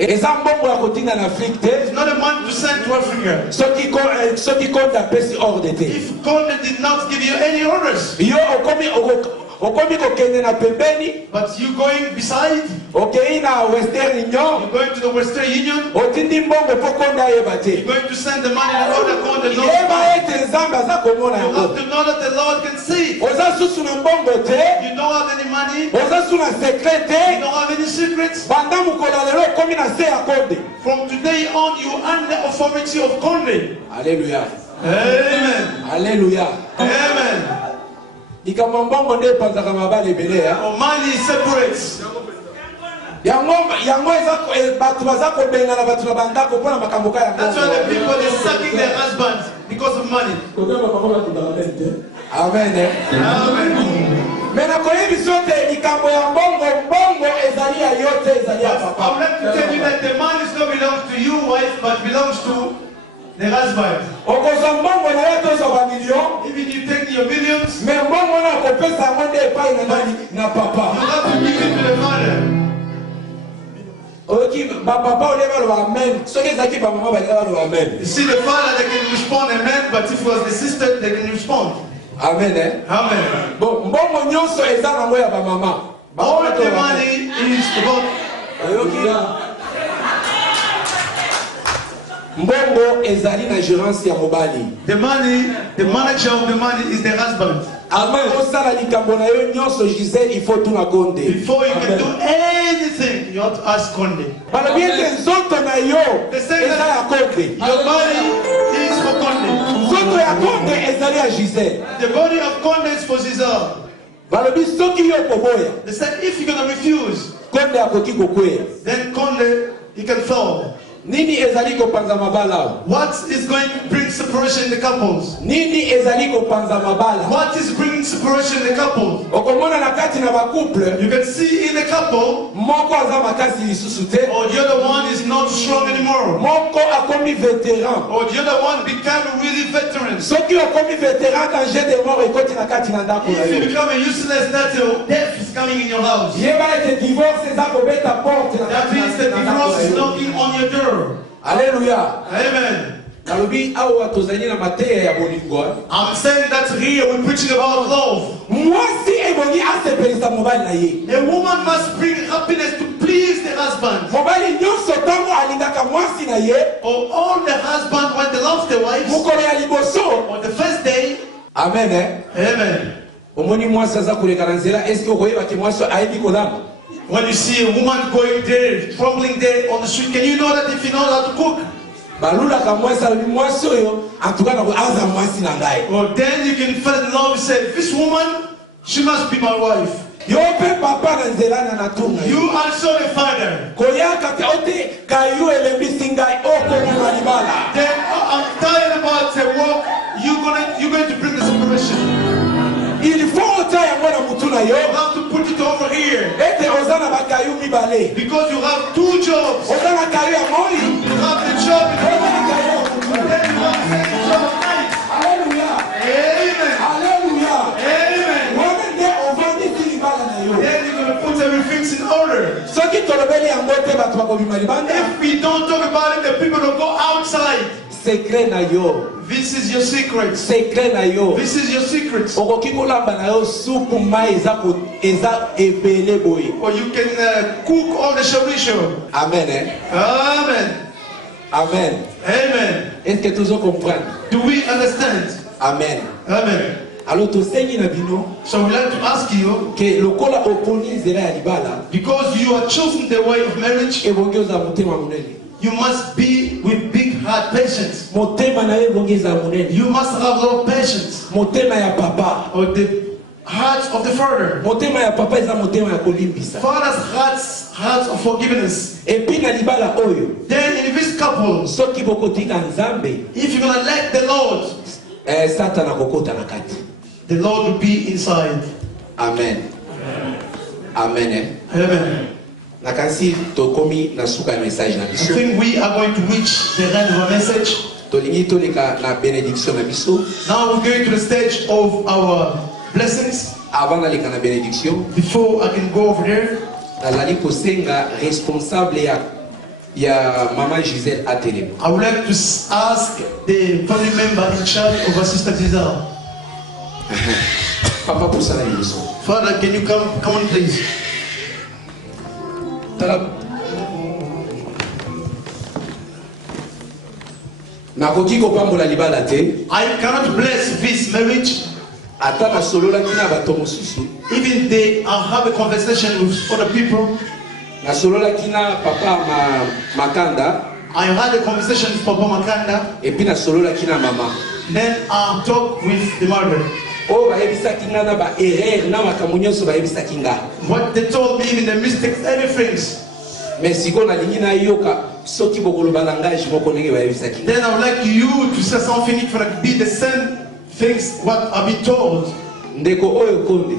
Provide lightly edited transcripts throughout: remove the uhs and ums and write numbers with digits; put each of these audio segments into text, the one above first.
Eza mbongo ya kotinda na Afrique te. It's not a money to send to Africa. Soki konde apesi ordre te. If Conde did not give you any orders, Yo okomi kokende na pembeni. but you going beside, Okei na Western Union. you're going to the Western Union, Otindi mbongo po konde ayeba te. you're going to send the money in order Conde knows. Yeba ete Nzambe aza komona You yango. have to know that the Lord can see it. Oza susu na mbongo te. You don't have any money, Oza susu na secret you te. don't have any secrets. Banda mukolo lelo okomi na se ya konde. From today on, you are under authority of Conde. Alléluia. Amen. Alléluia. Amen. Likambo mbongo nde epanzaka mabale ebele ya. Oh, money separates. Yango eza bato baza kobengana bato na bandako mpona makambo ka That's why the yango. people are sucking their husbands because of money. Amen. Amen. Me nakoyebi biso te likambo ya mbongo ezali ya yo te ezali ya I papa. would like to tell you that the money does not belong to you, wife, but belongs to the husband. Okozwa mbongo na yo tozwa bamillion. Even you take your millions, Me mbongo na kopesa yango nde epai na nani? Na you papa. have to give it to the father. Oyoki bapapa olie baloba amen. Soki ezalaki bamama balinga baloba amen. You see the father, they can respond amen, but if it was the sister, they can respond. Amen. Amen. Bon, mbongo nyonso eza nango ya bamama. All the money is about Oyoki mbongo ezali na gérance ya mobali. the money, the manager of the money is the husband. Avant osala likambo na yo nyonso Gisèle il faut tout na konde. Before you can do anything, you have to ask Conde. Balobi ete nzoto na yo eza ya konde. Your body is for Conde. Nzoto ya konde ezali ya Gisèle. The body of Conde is for Giselle. Balobi soki yo koboya They said if you're going to refuse, konde akoki kokweya. then Conde, he can fall. Nini ezali kopanza mabala? What is going to bring separation in the couples? Nini ezali kopanza mabala? What is bringing separation in the couple? Okomona na kati na ba couple You can see in the couple, moko aza makasi lisusu te. or the other one is not strong anymore, Moko akomi vétéran. or the other one become really veterans. Soki okomi vétéran danger de mort ekoti na kati na ndako na If you yo. become a useless, that death is coming in your house. Yeba ete divorce eza kobeta porte na That kati means the na divorce is ndako na yo. knocking on your door. Alléluia. Amen. Nalobi awa tozali na mateya ya bolingo. I'm saying that here we're preaching about love. Mwasi ebongi asepelisa mobali na ye. A woman must bring happiness to please the husband. Mobali nyonso ntango alingaka mwasi na ye. Or all the husband when they love their wives. Mokolo ya liboso. On the first day. Amen. Amen. Omoni mwasi aza koleka na nzela eske okoyeba ke mwasi ayebi kolamba? When you see a woman going there, troubling there on the street, can you know that if you know how to cook? Balulaka mwasi alobi mwasi oyo antuka na aza mwasi na ngai. Or then you can fall in love and say, this woman, she must be my wife. Yo pe papa na nzela na natunga. You also the father. Koyaka te ote kayu elembisi ngai okoma na libala. Then I'm tired about the work. You're going to bring the separation. Il faut ota yango na mutu na yo. You have to put it over here. Ete oza na bakayu mibale. Because you have two jobs. Oza na kayu ya moi. You have the job in the Oza na kayu ya morning. mutu. Then you have the job at night. Alléluia. Amen. Alléluia. Amen. Wana nde ovandisi libala na yo. Then you're going to put everything in order. Soki tolobeli yango te bato bakobima libanda. If we don't talk about it, the people will go outside. Secret na yo. This is your secret. Secret na yo. This is your secret. Okoki kolamba na yo supu mai eza ebele boye. Or you can cook all the shawisho. Amen. Amen. Amen. Amen. Est-ce que tous comprennent? Do we understand? Amen. Amen. Alors tosengi na bino So we'd like to ask you, ke lokola oponi nzela ya libala because you are choosing the way of marriage, ebongi oza motema monene. you must be with big heart patience. Motema na yo ebongi eza monene. You must have a lot of patience. Motema ya papa. Or the heart of the father. Motema ya papa eza motema ya kolimbisa. Father's heart of forgiveness. Epi na libala oyo. Then in this couple, Soki bokotika nzambe. if you're going to let the Lord, Satan akokota na kati. the Lord will be inside. Amen. Amen. Amen. Nakansi tokomi na suka ya message na I biso. think we are going to reach the end of our message. Tolingi toleka na benediction na biso. Now we're going to the stage of our blessings. Avant naleka na benediction, Before I can go over there, nazali kosenga responsable ya Il y a Maman Gisèle Atelem. I would like to ask the family member in charge of our sister Giselle. Papa pour ça la leçon. Father, can you come on please? Nakoki kopambola libala te. I cannot bless this marriage. Ata na solola kina bato mosusu. Even they have a conversation with other people. Na solola kina papa Makanda. I had a conversation with Papa Makanda. Et puis na solola kina mama. Then I talked with the mother. Oh, bayebisaki nga na ba erreur na makambo nyonso bayebisaki nga. What they told me, even the mistakes, everything. Mais siko na lingi na yoka soki bokoloba langage moko ndenge bayebisaki. Then I would like you to say something for like be the same things what I've been told. Ndeko oyo Konde.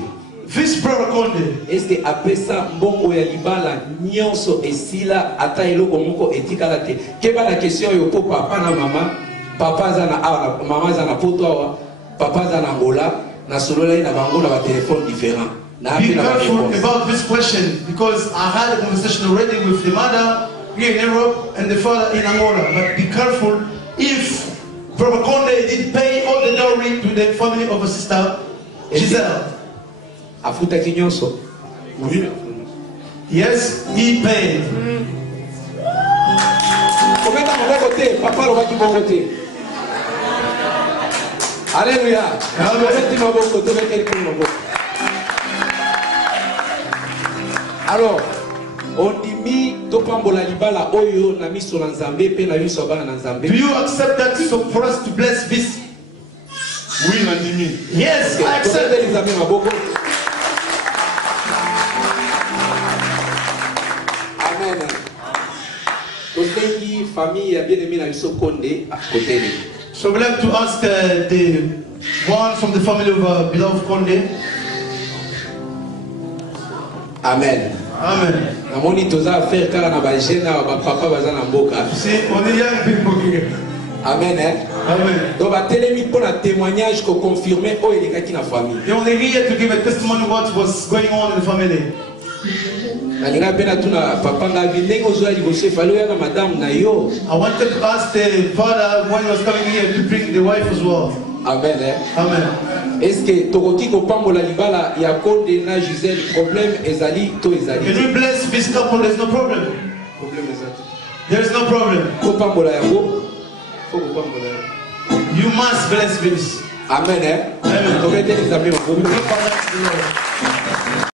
This brother Konde. Est-ce que apesa mbongo ya libala nyonso esila ata eloko moko etikala te? Keba la question yo po papa na mama, papa za na awa, mama za na poto awa, papa za na Angola, na solola na bango na ba téléphone différent. Be careful about this question because I had a conversation already with the mother here in Europe and the father in Angola. But be careful if Brother Konde did pay all the dowry to the family of a sister Giselle. Afuta kinyonso. Yes, he paid. Kometa maboko te, papa lo baki bongo te. Alléluia. Kometa maboko te, meta maboko. Alors, on dit topambola libala oyo na miso na Nzambe pe na miso bana na Nzambe. Do you accept that so for us to bless this? Oui, nandimi. Yes, I accept. Nzambe maboko. Amen. Tosengi famille ya bien-aimé na miso Konde à côté. So we'd like to ask the one from the family of beloved Konde. Amen. Amen. Namoni toza affaire kala na ba jeune na ba papa baza na mboka. See, on est young people here. Amen. Amen. Donc ba télémi pour un témoignage ko confirmer o elekaki na famille. They only here to give a testimony what was going on in the family. Nalinga pena tuna papa nga ndenge ozo ya liboso falo ya na madame na yo. I wanted to ask the father when he was coming here to bring the wife as well. Amen. Amen. Est-ce que tokoki kopambola libala ya Konde na Gisèle problème ezali to ezali? Can we bless this couple? There's no problem. Problème ezali. There is no problem. Kopambola yango. Faut kopambola. You must bless this. Amen. Amen. Tokete les amis. Father,